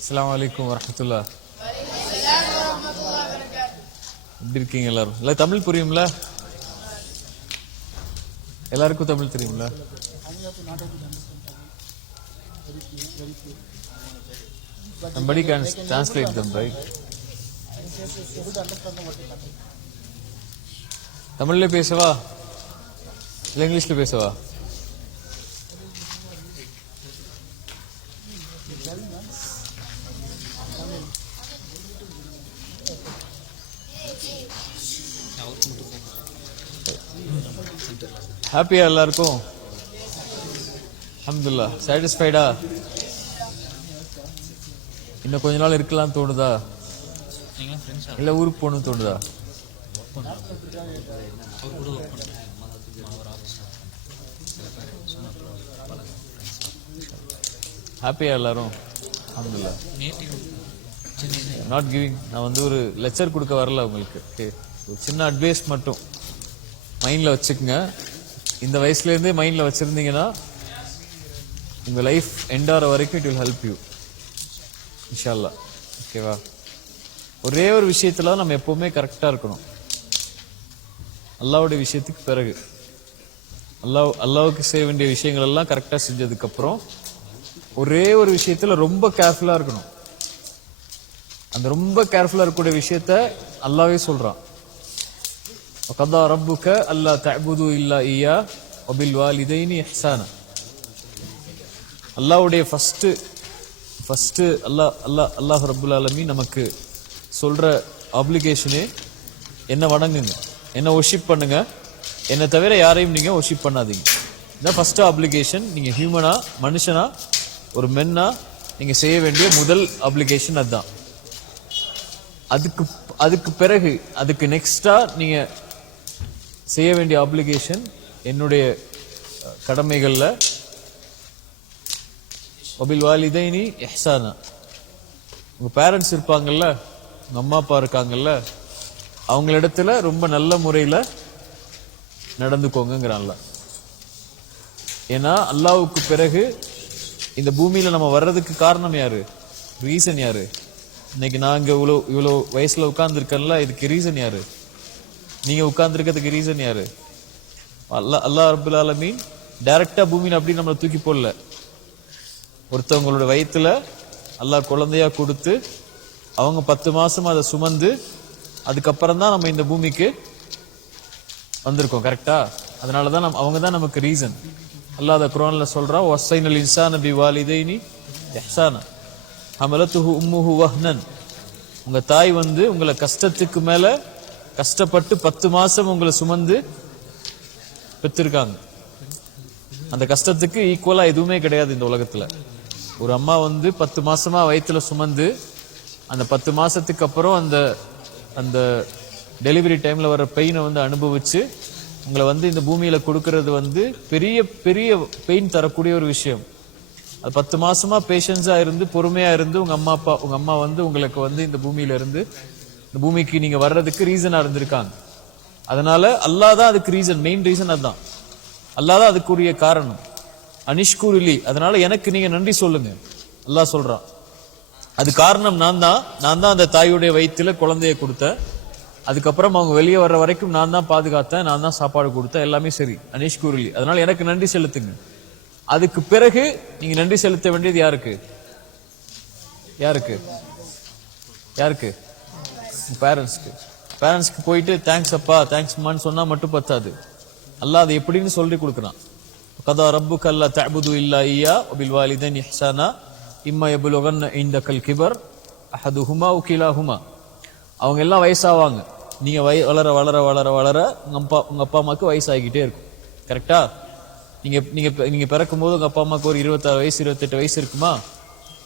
அஸ்ஸலாமு அலைக்கும் வரஹ்மத்துல்லாஹ். எப்படி இருக்கீங்க எல்லாரும்? இல்ல தமிழ் புரியும்ல? எல்லாருக்கும் தமிழ் தெரியும்ல? Somebody can translate them, right? தமிழ்ல பேசவா இல்ல இங்கிலீஷ்ல பேசவா? ஹாப்பியா எல்லாருக்கும்? அல்ஹம்துலில்லாஹ். சாட்டிஸ்ஃபைடா? இன்னும் கொஞ்ச நாள் இருக்கலாம் தோணுதா? இல்ல ஊருக்கு போகணும்னு தோணுதா? ஹாப்பியா எல்லாரும்? அல்ஹம்துலில்லாஹ். Not giving. நான் வந்து ஒரு லெக்சர் கொடுக்க வரல உங்களுக்கு. ஒரு சின்ன அட்வைஸ் மட்டும் மைண்ட்ல வச்சுக்கோங்க. இந்த வயசுல இருந்தே மைண்ட்ல வச்சிருந்தீங்கன்னா உங்க லைஃப் எண்ட் ஆகிற வரைக்கும் இட் வில் ஹெல்ப் யூ இன்ஷா அல்லாஹ். ஓகேவா? ஒரே ஒரு விஷயத்துல நம்ம எப்பவுமே கரெக்டா இருக்கணும். அல்லாஹ்வுடைய விஷயத்துக்கு பிறகு அல்லாஹ்வுக்கு செய்ய வேண்டிய விஷயங்கள் எல்லாம் கரெக்டா செஞ்சதுக்கு அப்புறம் ஒரே ஒரு விஷயத்துல ரொம்ப கேர்ஃபுல்லா இருக்கணும். அந்த ரொம்ப கேர்ஃபுல்லா இருக்கக்கூடிய விஷயத்த அல்லாஹ்வே சொல்றான். وَقَضَى رَبُّكَ أَلَّا تَعْبُدُوا إِلَّا إِيَّاهُ وَبِالْوَالِدَيْنِ إِحْسَانًا. அல்லாஹ்வுடைய ஃபர்ஸ்ட் அல்லாஹ் ரப்புல் ஆலமீன் நமக்கு சொல்ற ஆப்ளிகேஷனே என்ன வணங்குங்க, என்ன வொர்ஷிப் பண்ணுங்க, என்ன தவிர யாரையும் நீங்க வொர்ஷிப் பண்ணாதீங்க. இதான் ஃபர்ஸ்ட் ஆப்ளிகேஷன். நீங்க ஹியூமனா, மனுஷனா, ஒரு மென்னா நீங்க செய்ய வேண்டிய முதல் ஆப்ளிகேஷன் அதுதான். அதுக்கு பிறகு அதுக்கு நெக்ஸ்டா நீங்க செய்ய வேண்டிய ஆப்ளிகேஷன் என்னுடைய கடமைகள்ல வபில் வாலிதைனி இஹ்சானா. உங்க பேரண்ட்ஸ் இருப்பாங்கல்ல, உங்க அம்மா அப்பா இருக்காங்கல்ல, அவங்களிடத்துல ரொம்ப நல்ல முறையில நடந்துக்கோங்கிறான்ல. ஏன்னா அல்லாஹ்வுக்கு பிறகு இந்த பூமியில நம்ம வர்றதுக்கு காரணம் யாரு? ரீசன் யாரு? இன்னைக்கு நான் இங்க இவ்வளோ வயசுல உட்கார்ந்துருக்கேன்ல, இதுக்கு ரீசன் யாரு? நீங்க உட்கார்ந்துருக்கிறதுக்கு ரீசன் யாரு? அல்லாஹ் ரப்புல் ஆலமீன் டைரக்டா பூமியில அப்படி நம்மளை தூக்கி போடல. ஒருத்தவங்களோட வயிற்றுல அல்லாஹ் குழந்தையா கொடுத்து அவங்க 10 மாசம் அதை சுமந்து அதுக்கப்புறம் தான் நம்ம இந்த பூமிக்கு வந்திருக்கோம். கரெக்டா? அதனாலதான் அவங்க தான் நமக்கு ரீசன். அல்லாஹ் அதை குர்ஆன்ல சொல்றான், வஸைனல் இன்சான பிவாலிதைனி இஹ்சானா ஹமலத்துஹு உம்முஹு வஹ்னன். உங்க தாய் வந்து உங்களை கஷ்டத்துக்கு மேல கஷ்டப்பட்டு 10 மாசம் உங்களை சுமந்து பெற்றிருக்காங்க. அந்த கஷ்டத்துக்கு ஈக்குவலா எதுவுமே கிடையாது இந்த உலகத்துல. ஒரு அம்மா வந்து 10 மாசமா வயிற்றுல சுமந்து அந்த 10 மாசத்துக்கு அப்புறம் அந்த டெலிவரி டைம்ல வர பெயினை வந்து அனுபவிச்சு உங்களை வந்து இந்த பூமியில கொடுக்கறது வந்து பெரிய பெரிய பெயின் தரக்கூடிய ஒரு விஷயம். அது 10 மாசமா பேஷன்ஸா இருந்து பொறுமையா இருந்து உங்க அம்மா வந்து உங்களுக்கு வந்து இந்த பூமியில இருந்து இந்த பூமிக்கு நீங்க வர்றதுக்கு ரீசனா இருந்திருக்காங்க. அதனால அல்லாஹ் தான் அதுக்கு ரீசன், மெயின் ரீசன் அதுதான். அல்லாஹ் தான் அதுக்குரிய காரணம். அனிஷ்குருலி, அதனால எனக்கு நீங்க நன்றி சொல்லுங்க அல்லாஹ் சொல்றான். அது காரணம் நான் தான் அந்த தாயுடைய வயிற்றுல குழந்தைய கொடுத்தேன். அதுக்கப்புறம் அவங்க வெளியே வர்ற வரைக்கும் நான் தான் பாதுகாத்தேன், நான் தான் சாப்பாடு கொடுத்தேன், எல்லாமே சரி. அனிஷ்குருலி, அதனால எனக்கு நன்றி செலுத்துங்க. அதுக்கு பிறகு நீங்க நன்றி செலுத்த வேண்டியது யாருக்கு? யாருக்கு? யாருக்கு? பேரண்ட்ஸ்க்கு. பேரண்ட்ஸ்க்கு போயிட்டு தேங்க்ஸ் அப்பா, தேங்க்ஸ் அம்மான்னு சொன்னா மட்டும் பத்தாது. அல்லாஹ் அதை எப்படின்னு சொல்லி கொடுக்குறான். கதா ரப்புக அல்லா தஅபுது இல்லா இய்யா வபில் வாலிதைனி இஹ்சானா இம்மா யபுலுகன்ன இன்தகல் கிபர் அஹதுஹுமா வ கிலாஹுமா. அவங்க எல்லாம் வயசாவாங்க. நீங்க வளர வளர வளர வளர உங்க அப்பா அம்மாவுக்கு வயசாகிக்கிட்டே இருக்கும். கரெக்டா? நீங்க பிறக்கும் போது உங்க அப்பா அம்மாவுக்கு ஒரு 26 வயசு 28 வயசு இருக்குமா?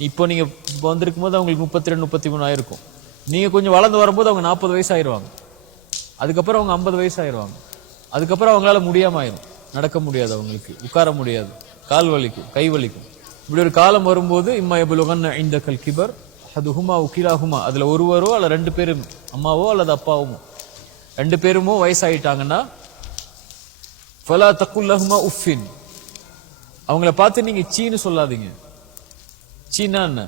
இப்போ நீங்க வந்திருக்கும் போது அவங்களுக்கு 32 33 ஆயிருக்கும். நீங்க கொஞ்சம் வளர்ந்து வரும்போது அவங்க 40 வயசு ஆயிடுவாங்க. அதுக்கப்புறம் அவங்க 50 வயசு ஆயிடுவாங்க. அதுக்கப்புறம் அவங்களால முடியாம ஆயிரும். நடக்க முடியாது, அவங்களுக்கு உட்கார முடியாது, கால் வலிக்கும், கை வலிக்கும். இப்படி ஒரு காலம் வரும்போது இம்மா யபுலுகன்ன இன்தகல் கிபர் அஹதுஹுமா வ கிலாஹுமா, அதுல ஒருவரோ அல்ல 2 பேரும், அம்மாவோ அல்லது அப்பாவோ 2 பேருமோ வயசாயிட்டாங்கன்னா ஃபலா தக்குல் லஹுமா உஃபின், அவங்கள பார்த்து நீங்க சீன்னு சொல்லாதீங்க. சீனா என்ன?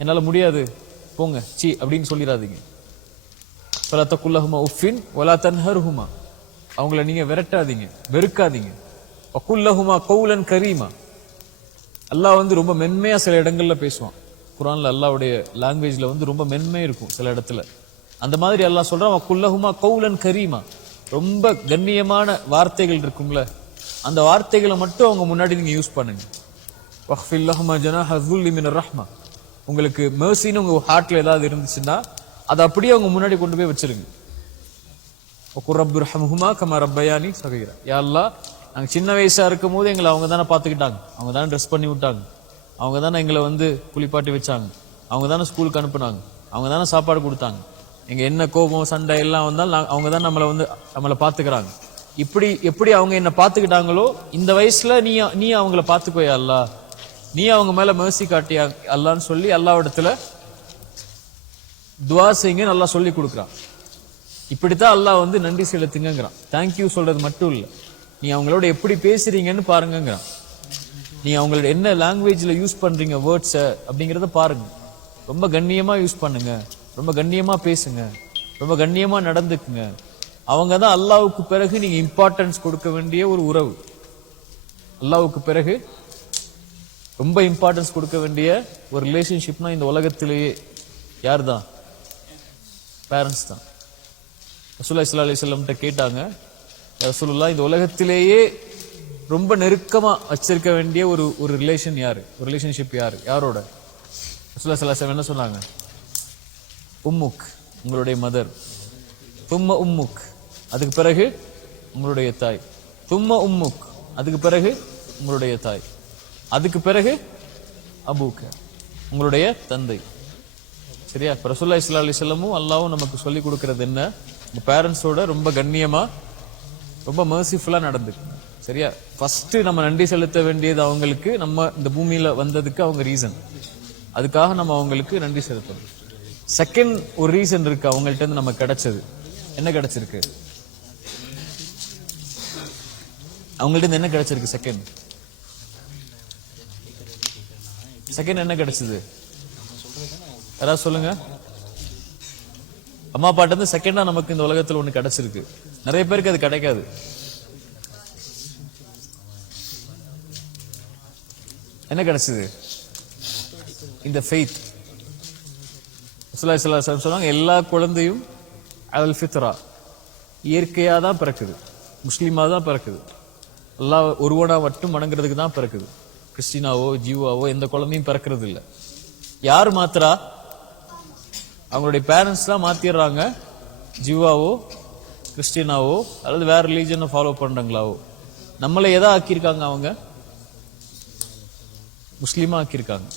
என்னால முடியாது போங்க சி அப்படின்னு சொல்லிடாதீங்க. ஃபலா தகுல்லஹுமா உஃபின் வலா தன்ஹர்ஹுமா, அவங்கள நீங்க விரட்டாதீங்க, வெறுக்காதீங்க. வகுல்லஹுமா கௌலன் கரீமா, அல்லாஹ் வந்து ரொம்ப மென்மையா சில இடங்கள்ல பேசுவான். குர்ஆன்ல அல்லாஹ்வுடைய லாங்குவேஜ்ல வந்து ரொம்ப மென்மை இருக்கும் சில இடத்துல. அந்த மாதிரி அல்லாஹ் சொல்றான் வகுல்லஹுமா கௌலன் கரீமா, ரொம்ப கண்ணியமான வார்த்தைகள் இருக்கும்ல, அந்த வார்த்தைகளை மட்டும் அவங்க முன்னாடி நீங்க யூஸ் பண்ணுங்க. வக்ஃபில் லஹுமா ஜனாஹ ذுல்லி மினர் ரஹ்மா, உங்களுக்கு மெர்சின்னு உங்க ஹார்ட்ல ஏதாவது இருந்துச்சுன்னா அதை அப்படியே அவங்க முன்னாடி கொண்டு போய் வச்சிருங்க. வகுர் ரப்பி ரஹ்மஹுமா கமா ரப்பயானி ஸகீரா, யா அல்லாஹ் நாங்க சின்ன வயசா இருக்கும் போது எங்களை அவங்க தானே பார்த்துக்கிட்டாங்க, அவங்க தானே ட்ரெஸ் பண்ணி விட்டாங்க, அவங்க தானே எங்களை வந்து குளிப்பாட்டி வச்சாங்க, அவங்க தானே ஸ்கூலுக்கு அனுப்புனாங்க, அவங்க தானே சாப்பாடு கொடுத்தாங்க, எங்க என்ன கோபம் சண்டை எல்லாம் வந்தாலும் அவங்க தான் நம்மளை பார்த்துக்கிறாங்க. இப்படி எப்படி அவங்க என்ன பார்த்துக்கிட்டாங்களோ இந்த வயசுல நீ அவங்கள பார்த்துக்கோயா அல்லாஹ், நீ அவங்க மேல மெர்சி காட்டியா அல்லான்னு சொல்லி அல்லாஹ்விடத்துல துஆ செய்யுங்க நல்லா சொல்லி கொடுக்குறான். இப்படித்தான் அல்லாஹ் வந்து நன்றி செலுத்துங்கிறான். தேங்க்யூ சொல்றது மட்டும் இல்ல, நீ அவங்களோட எப்படி பேசுறீங்கன்னு பாருங்கிறான். நீ அவங்களோட என்ன லாங்குவேஜ்ல யூஸ் பண்றீங்க வேர்ட்ஸ அப்படிங்கறத பாருங்க. ரொம்ப கண்ணியமா யூஸ் பண்ணுங்க, ரொம்ப கண்ணியமா பேசுங்க, ரொம்ப கண்ணியமா நடந்துக்குங்க. அவங்க தான் அல்லாஹ்வுக்கு பிறகு நீங்க இம்பார்ட்டன்ஸ் கொடுக்க வேண்டிய ஒரு உறவு. அல்லாஹ்வுக்கு பிறகு ரொம்ப இம்பார்ட்டன்ஸ் கொடுக்க வேண்டிய ஒரு ரிலேஷன்ஷிப்னா இந்த உலகத்திலேயே யார் தான்? பேரண்ட்ஸ் தான். ரசூலுல்லாஹி ஸல்லல்லாஹு அலைஹி வஸல்லம் கேட்டாங்க, ரசூலுல்லாஹ் இந்த உலகத்திலேயே ரொம்ப நெருக்கமா வச்சிருக்க வேண்டிய ஒரு ரிலேஷன் யாரு, ஒரு ரிலேஷன்ஷிப் யாரு, யாரோட? ரசூலுல்லாஹி ஸல்லல்லாஹு அலைஹி வஸல்லம் என்ன சொன்னாங்க? உம்முக், உங்களுடைய மதர். தும்ம உம்முக், அதுக்கு பிறகு உங்களுடைய தாய். தும்ம உம்முக், அதுக்கு பிறகு உங்களுடைய தாய். அதுக்கு பிறகு அபூக்க, உங்களுடைய தந்தை. சரியா? ரசூலுல்லாஹி ஸல்லல்லாஹு அலைஹி வஸல்லமும் அல்லாஹ்வும் நமக்கு சொல்லி கொடுக்கிறது என்ன? உங்க பேரண்ட்ஸோட ரொம்ப கண்ணியமா ரொம்ப மர்சிஃபுல்லா நடந்துக்கணும். சரியா? ஃபர்ஸ்ட் நம்ம நன்றி செலுத்த வேண்டியது அவங்களுக்கு, நம்ம இந்த பூமியில வந்ததுக்கு அவங்க ரீசன், அதுக்காக நம்ம அவங்களுக்கு நன்றி செலுத்தணும். செகண்ட் ஒரு ரீசன் இருக்கு அவங்கள்ட்ட இருந்து நமக்கு கிடைச்சது. என்ன கிடைச்சிருக்கு அவங்கள்ட்ட இருந்து? என்ன கிடைச்சிருக்கு? செகண்ட் என்ன கிடைச்சது? யாராவது சொல்லுங்க. அம்மா அப்பாட்ட இருந்து செகண்டா நமக்கு இந்த உலகத்துல ஒண்ணு கிடைச்சிருக்கு. நிறைய பேருக்கு அது கிடைக்காது. என்ன கிடைச்சது? இந்த ஃபெய்த். ரசூலுல்லாஹி ஸல்லல்லாஹு அலைஹி வஸல்லம் சொன்னாங்க, எல்லா குழந்தையும் அல் ஃபித்ரா, இயற்கையா தான் பிறக்குது, முஸ்லீமா தான் பிறக்குது, அல்லாஹ் ஒருவனா மட்டும் வணங்குறதுக்கு தான் பிறக்குது. கிறிஸ்டினாவோ ஜீவாவோ எந்த குழந்தையும் பிறக்கிறது இல்லை. யார் மாத்திரா? அவங்களுடைய பேரண்ட்ஸ் தான் மாத்திடுறாங்க. ஜீவாவோ கிறிஸ்டினாவோ அல்லது வேற ரிலீஜனை ஃபாலோ பண்றாங்களாவோ. நம்மளை எதா ஆக்கியிருக்காங்க? அவங்க முஸ்லீமா ஆக்கியிருக்காங்க.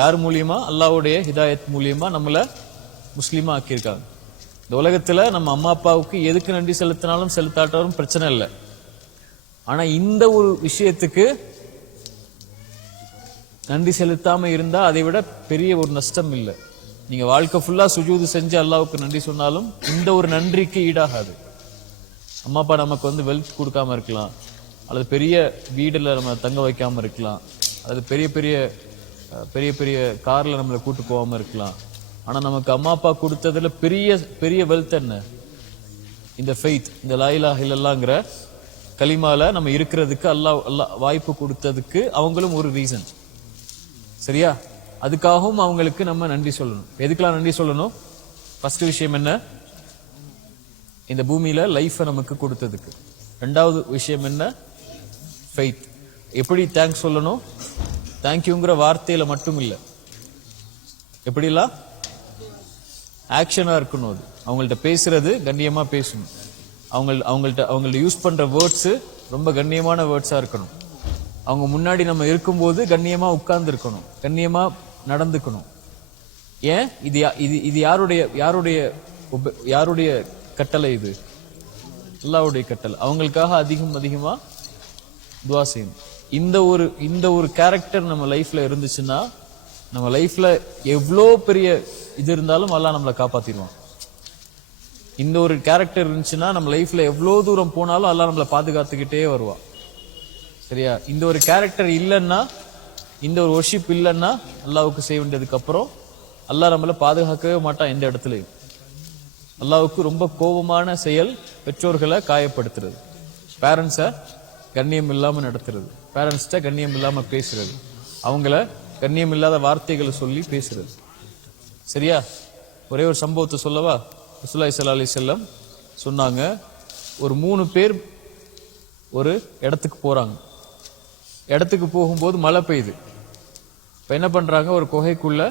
யார் மூலியமா? அல்லாஹ்வுடைய ஹிதாயத் மூலியமா நம்மள முஸ்லீமா ஆக்கியிருக்காங்க. இந்த உலகத்துல நம்ம அம்மா அப்பாவுக்கு எதுக்கு நன்றி செலுத்தினாலும் செலுத்தாட்டாலும் பிரச்சனை இல்லை. ஆனா இந்த ஒரு விஷயத்துக்கு நன்றி செலுத்தாம இருந்தா அதை விட பெரிய ஒரு நஷ்டம் இல்லை. நீங்க வாழ்க்கை ஃபுல்லா சுஜூது செஞ்சு அல்லாஹ்வுக்கு நன்றி சொன்னாலும் இந்த ஒரு நன்றிக்கு ஈடாகாது. அம்மா அப்பா நமக்கு வந்து வெல்த் கொடுக்காம இருக்கலாம், அல்லது பெரிய வீடுல நம்ம தங்க வைக்காம இருக்கலாம், அல்லது பெரிய பெரிய பெரிய பெரிய கார்ல நம்மளை கூட்டு போகாம இருக்கலாம். ஆனா நமக்கு அம்மா அப்பா கொடுத்ததுல பெரிய பெரிய வெல்த் என்ன? இந்த ஃபெய்த், இந்த லா இலாஹ இல்லல்லாஹ்ங்கற கலிமால நம்ம இருக்கிறதுக்கு அல்லாஹ் வாய்ப்பு கொடுத்ததுக்கு அவங்களும் ஒரு ரீசன். சரியா? அதுக்காகவும் அவங்களுக்கு நம்ம நன்றி சொல்லணும். எதுக்கெல்லாம் நன்றி சொல்லணும்? ஃபர்ஸ்ட் விஷயம் என்ன? இந்த பூமியில லைஃபை நமக்கு கொடுத்ததுக்கு. ரெண்டாவது விஷயம் என்ன? ஃபெய்த். எப்படி தேங்க்ஸ் சொல்லணும்? தேங்க்யூங்கிற வார்த்தையில மட்டும் இல்லை, எப்படிலாம் ஆக்ஷனா இருக்கணும். அது அவங்கள்ட்ட பேசுறது கண்ணியமா பேசணும். அவங்கள்ட்ட யூஸ் பண்ற வேர்ட்ஸ் ரொம்ப கண்ணியமான வேர்ட்ஸா இருக்கணும். அவங்க முன்னாடி நம்ம இருக்கும்போது கண்ணியமா உட்கார்ந்து இருக்கணும், கண்ணியமா நடந்துக்கணும். ஏன்? இது யாருடைய கட்டளை? இது அல்லாஹ்வுடைய கட்டளை. அவங்களுக்காக அதிகமா துஆ செய்யணும். இந்த ஒரு கேரக்டர் நம்ம லைஃப்ல இருந்துச்சுன்னா, நம்ம லைஃப்ல எவ்வளோ பெரிய இது இருந்தாலும் அல்லாஹ் நம்மளை காப்பாத்திடுவான். இந்த ஒரு கேரக்டர் இருந்துச்சுன்னா நம்ம லைஃப்ல எவ்வளோ தூரம் போனாலும் அல்லாஹ் நம்மளை பாதுகாத்துக்கிட்டே வருவான். சரியா? இந்த ஒரு கேரக்டர் இல்லைன்னா இந்த ஒரு ஒர்ஷிப் இல்லைன்னா அல்லாவுக்கு செய்ய வேண்டியதுக்கு அப்புறம் அல்லாஹ் நம்மள பாதுகாக்கவே மாட்டான் எந்த இடத்துலையும். அல்லாவுக்கு ரொம்ப கோபமான செயல் பெற்றோர்களை காயப்படுத்துறது, பேரண்ட்ஸை கண்ணியம் இல்லாம நடத்துறது, பேரண்ட்ஸ்ட கண்ணியம் இல்லாம பேசுறது, அவங்கள கண்ணியம் இல்லாத வார்த்தைகளை சொல்லி பேசுறது. சரியா? ஒரே ஒரு சம்பவத்தை சொல்லவா? ரசூலுல்லாஹி ஸல்லல்லாஹு அலைஹி வஸல்லம் சொன்னாங்க, ஒரு 3 பேர் ஒரு இடத்துக்கு போறாங்க. இடத்துக்கு போகும்போது மழை பெய்யுது. இப்ப என்ன பண்றாங்க, ஒரு குகைக்குள்ள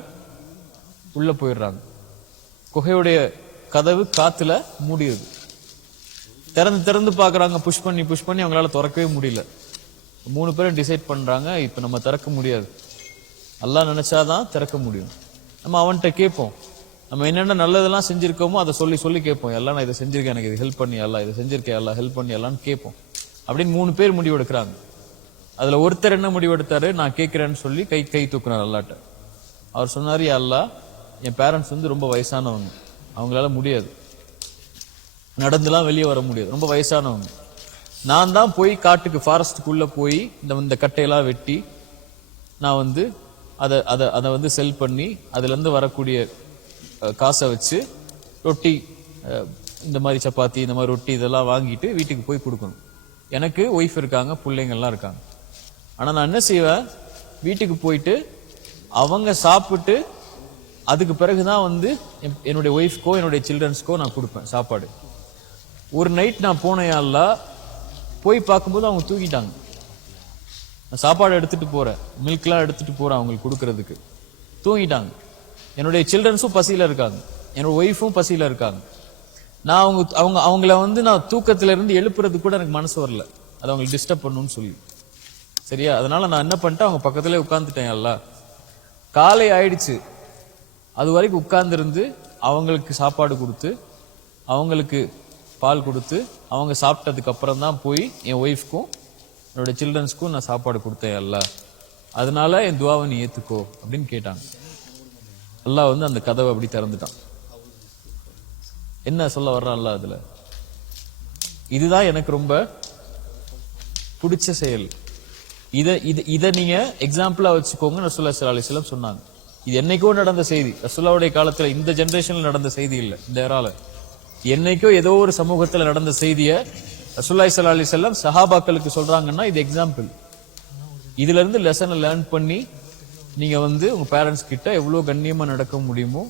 உள்ள போயிடுறாங்க. குகையுடைய கதவு காத்துல மூடிடுது. திறந்து பாக்குறாங்க, புஷ் பண்ணி அவங்களால திறக்கவே முடியல. 3 பேரும் டிசைட் பண்றாங்க, இப்ப நம்ம திறக்க முடியாது, அல்லாஹ் நினைச்சாதான் திறக்க முடியும். நம்ம அவன்கிட்ட கேட்போம், நம்ம என்னென்ன நல்லதெல்லாம் செஞ்சிருக்கோமோ அதை சொல்லி கேட்போம். எல்லாம் நான் இதை செஞ்சிருக்கேன், எனக்கு இது ஹெல்ப் பண்ணி எல்லாம், இதை செஞ்சிருக்கேன் எல்லாம், ஹெல்ப் பண்ணி எல்லாம்னு கேட்போம். அப்படின்னு 3 பேர் முடிவு எடுக்கிறாங்க. அதுல ஒருத்தர் என்ன முடிவு எடுத்தாரு, நான் கேட்கிறேன்னு சொல்லி கை தூக்குறாரு அல்லாட்ட. அவர் சொன்னாரு, யா அல்லாஹ், என் பேரண்ட்ஸ் வந்து ரொம்ப வயசானவங்க, அவங்களால முடியாது, நடந்துலாம் வெளியே வர முடியாது, ரொம்ப வயசானவங்க. நான் தான் போய் காட்டுக்கு ஃபாரஸ்டுக்குள்ள போய் இந்த கட்டையெல்லாம் வெட்டி நான் வந்து அதை வந்து செல் பண்ணி அதுல இருந்து வரக்கூடிய காசை வச்சு ரொட்டி, இந்த மாதிரி சப்பாத்தி, இந்த மாதிரி ரொட்டி இதெல்லாம் வாங்கிட்டு வீட்டுக்கு போய் கொடுக்கணும். எனக்கு ஒய்ஃப் இருக்காங்க, பிள்ளைங்கள்லாம் இருக்காங்க. ஆனா நான் என்ன செய்வேன், வீட்டுக்கு போயிட்டு அவங்க சாப்பிட்டு அதுக்கு பிறகுதான் வந்து என்னுடைய ஒய்ஃப்கோ என்னுடைய சில்ட்ரன்ஸ்க்கோ நான் கொடுப்பேன் சாப்பாடு. ஒரு நைட் நான் போனேன், அல்லாஹ், போய் பார்க்கும்போது அவங்க தூங்கிட்டாங்க. நான் சாப்பாடு எடுத்துட்டு போறேன், மில்க்லாம் எடுத்துட்டு போறேன் அவங்களுக்கு கொடுக்கறதுக்கு, தூங்கிட்டாங்க. என்னுடைய சில்ட்ரன்ஸும் பசியில இருக்காங்க, என்னோட ஒய்ஃபும் பசியில இருக்காங்க. நான் அவங்கள வந்து நான் தூக்கத்துல இருந்து எழுப்புறதுக்கு கூட எனக்கு மனசு வரல, அது அவங்களுக்கு டிஸ்டர்ப் பண்ணணும்னு சொல்லி. சரியா? அதனால நான் என்ன பண்ணிட்டேன், அவங்க பக்கத்திலே உட்கார்ந்துட்டேன். எல்லாம் காலை ஆயிடுச்சு, அது வரைக்கும் உட்கார்ந்து இருந்து அவங்களுக்கு சாப்பாடு கொடுத்து அவங்களுக்கு பால் கொடுத்து அவங்க சாப்பிட்டதுக்கு அப்புறம் தான் போய் என் ஒய்ஃப்க்கும் என்னோட சில்ட்ரன்ஸ்க்கும் நான் சாப்பாடு கொடுத்தேன். அல்லாஹ், அதனால என் துவாவை நீ ஏத்துக்கோ அப்படின்னு கேட்டாங்க. அல்லாஹ் வந்து அந்த கதவை அப்படி திறந்துட்டான். என்ன சொல்ல வர்றான் அல்லாஹ் அதுல? இதுதான் எனக்கு ரொம்ப பிடிச்ச செயல். இத நீங்க எக்ஸாம்பிளா வச்சுக்கோங்க. ரசூலுல்லாஹி ஸல்லல்லாஹு அலைஹி வஸல்லம் சொன்னாங்க. இது என்னைக்கோ நடந்த செய்தி, ரசூலுல்லாஹ்வுடைய காலத்துல, இந்த ஜெனரேஷன்ல நடந்த செய்தி இல்ல, இந்த ஏரால என்னைக்கோ ஏதோ ஒரு சமூகத்துல நடந்த செய்தியை ரசூலுல்லாஹி ஸல்லல்லாஹு அலைஹி வஸல்லம் சஹாபாக்களுக்கு சொல்றாங்கன்னா இது எக்ஸாம்பிள். இதுல இருந்து லெசனை லேர்ன் பண்ணி நீங்க வந்து உங்க பேரண்ட்ஸ் கிட்ட எவ்வளவு கண்ணியமா நடக்க முடியுமோ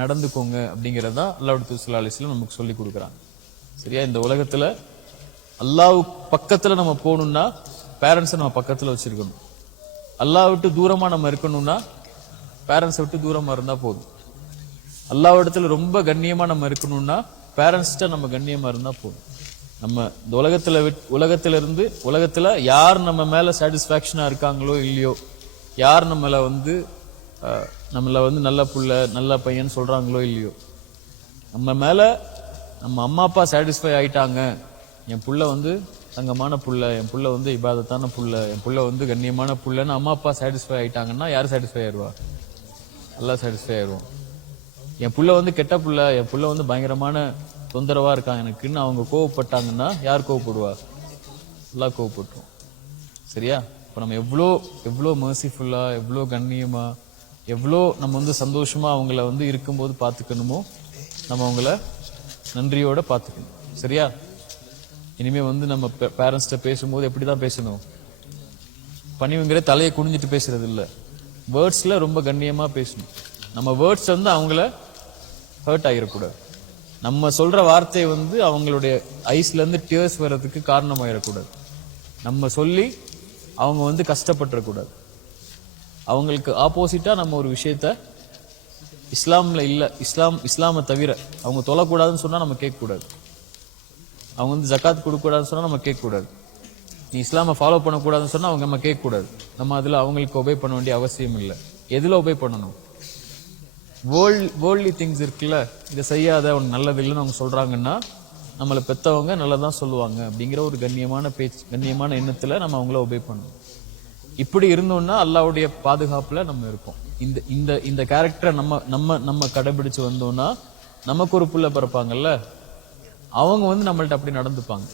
நடந்துக்கோங்க அப்படிங்கறதா அல்லாஹ்வுடைய தூதர் ஸல்லல்லாஹு அலைஹி வஸல்லம் நமக்கு சொல்லி கொடுக்குறாங்க. சரியா? இந்த உலகத்துல அல்லாஹ் பக்கத்துல நம்ம போகணும்னா பேரண்ட்ஸை நம்ம பக்கத்துல வச்சிருக்கணும். அல்லாஹ் விட்டு தூரமா நம்ம இருக்கணும்னா பேரண்ட்ஸை விட்டு தூரமா இருந்தா போதும். அல்லாஹ் இடத்துல ரொம்ப கண்ணியமா நம்ம இருக்கணும்னா பேரண்ட்ஸ்ட நம்ம கண்ணியமா இருந்தா போதும். நம்ம இந்த உலகத்துல யார் நம்ம மேல சாட்டிஸ்பாக்சனா இருக்காங்களோ இல்லையோ, யார் நம்மள வந்து நல்ல புள்ள நல்ல பையன் சொல்றாங்களோ இல்லையோ, நம்ம மேல நம்ம அம்மா அப்பா சாட்டிஸ்ஃபை ஆயிட்டாங்க, என் புள்ள வந்து தங்கமான புள்ள, என் புள்ள வந்து இபாதத்தான புள்ள, என் புள்ள வந்து கண்ணியமான புள்ளன்னு அம்மா அப்பா சாட்டிஸ்ஃபை ஆயிட்டாங்கன்னா யார் சாட்டிஸ்ஃபை ஆயிடுவா? அல்லாஹ் சாட்டிஸ்ஃபை ஆயிடுவோம். என் புள்ள வந்து கெட்ட புள்ள, என் புள்ள வந்து பயங்கரமான தொந்தரவா இருக்கான் எனக்குன்னு அவங்க கோவப்பட்டாங்கன்னா யார் கோவப்படுவா? அல்லாஹ் கோவப்பட்டுரும். சரியா? இப்ப நம்ம எவ்வளோ மர்சிஃபுல்லா, எவ்வளோ கண்ணியமா, எவ்வளோ நம்ம வந்து சந்தோஷமா அவங்கள வந்து இருக்கும்போது பாத்துக்கணுமோ நம்ம அவங்கள நன்றியோட பாத்துக்கணும். சரியா? இனிமே வந்து நம்ம பேரண்ட்ஸ்ட பேசும்போது எப்படிதான் பேசணும்? பணிவுங்கிற தலையை குனிஞ்சிட்டு பேசுறது இல்ல, வேர்ட்ஸ்ல ரொம்ப கண்ணியமா பேசணும். நம்ம வேர்ட்ஸ் வந்து அவங்கள ஹர்ட் ஆகிடக்கூடாது. நம்ம சொல்ற வார்த்தை வந்து அவங்களுடைய ஐஸ்ல இருந்து டியர்ஸ் வர்றதுக்கு காரணமாயிடக்கூடாது. நம்ம சொல்லி அவங்க வந்து கஷ்டப்பட்டுறக்கூடாது. அவங்களுக்கு ஆப்போசிட்டா நம்ம ஒரு விஷயத்த இஸ்லாம்ல இல்ல, இஸ்லாமை தவிர அவங்க தொழக்கூடாதுன்னு சொன்னா நம்ம கேட்கக்கூடாது. அவங்க வந்து ஜக்காத் கொடுக்கக்கூடாதுன்னு சொன்னா நம்ம கேட்கக்கூடாது. நீ இஸ்லாமை ஃபாலோ பண்ணக்கூடாதுன்னு சொன்னா அவங்க நம்ம கேட்கக்கூடாது. நம்ம அதுல அவங்களுக்கு ஒபே பண்ண வேண்டிய அவசியம் இல்லை. எதுல ஒபே பண்ணணும்? வேர்ல்ட்லி திங்ஸ் இருக்குல்ல, இதை செய்யாத, உனக்கு நல்லது இல்லைன்னு அவங்க சொல்றாங்கன்னா நம்மளை பெத்தவங்க நல்லதான் சொல்லுவாங்க அப்படிங்கிற ஒரு கண்ணியமான எண்ணத்துல நம்ம அவங்கள ஒபே பண்ணணும். இப்படி இருந்தோம்னா அல்லாஹ்வுடைய பாதுகாப்புல நம்ம இருப்போம். இந்த கேரக்டரை நம்ம கடைபிடிச்சு வந்தோம்னா நமக்கு ஒரு புள்ள பிறப்பாங்கல்ல, அவங்க வந்து நம்மள்ட்ட அப்படி நடந்துப்பாங்க.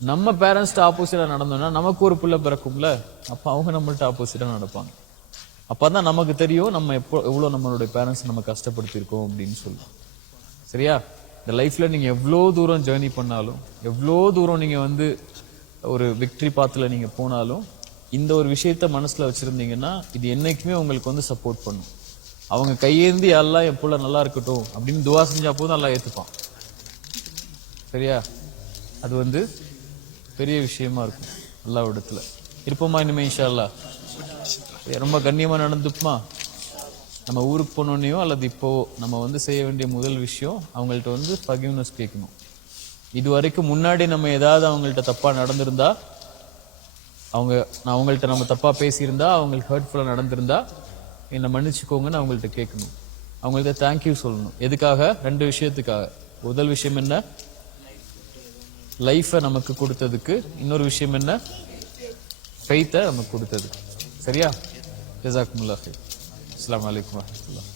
நம்ம பேரண்ட்ஸ்ட்டு ஆப்போசிட்டா நடந்தோம்னா நமக்கு ஒரு பிள்ளை பிறக்கும்ல, அப்ப அவங்க நம்மள்ட்ட ஆப்போசிட்டா நடப்பாங்க. அப்பதான் நமக்கு தெரியும் நம்ம எவ்வளவு நம்மளுடைய பேரண்ட்ஸ் நம்ம கஷ்டப்படுத்திருக்கோம் அப்படின்னு சொல்லி. சரியா? இந்த லைஃப்ல நீங்க எவ்வளோ தூரம் ஜேர்னி பண்ணாலும், எவ்வளோ தூரம் நீங்க வந்து ஒரு விக்டரி பாத்துல நீங்க போனாலும், இந்த ஒரு விஷயத்த மனசுல வச்சிருந்தீங்கன்னா இது என்னைக்குமே உங்களுக்கு வந்து சப்போர்ட் பண்ணும். அவங்க கையேந்தி எல்லாம் என் புள்ள நல்லா இருக்கட்டும் அப்படின்னு துவா செஞ்சா போதும் எல்லாம் ஏத்துப்பான். சரியா? அது வந்து பெரிய விஷயமா இருக்கும் அல்லாஹ்விடத்துல. இருப்போமா இனிமே இன்ஷா அல்லாஹ்? ரொம்ப கண்ணியமா நடந்துப்புமா? நம்ம ஊருக்கு போனோன்னையோ அல்லது இப்போ நம்ம வந்து செய்ய வேண்டிய முதல் விஷயம் அவங்கள்ட்ட வந்து ஃபர்கிவ்னஸ் கேட்கணும். இது வரைக்கும் முன்னாடி நம்ம ஏதாவது அவங்கள்ட்ட தப்பா நடந்திருந்தா, அவங்கள்ட்ட நம்ம தப்பா பேசியிருந்தா, அவங்களுக்கு ஹர்ட்ஃபுல்லா நடந்திருந்தா என்னை மன்னிச்சுக்கோங்கன்னு அவங்கள்ட்ட கேட்கணும். அவங்கள்ட்ட தேங்க்யூ சொல்லணும். எதுக்காக? 2 விஷயத்துக்காக. முதல் விஷயம் என்ன? லைஃபை நமக்கு கொடுத்ததுக்கு. இன்னொரு விஷயம் என்ன? ஃபெய்த்தை நமக்கு கொடுத்ததுக்கு. சரியா? ஜஸாக்குமுல்லாஹ். அஸ்ஸலாமு அலைக்கும் வரஹ்மத்துல்லாஹ்.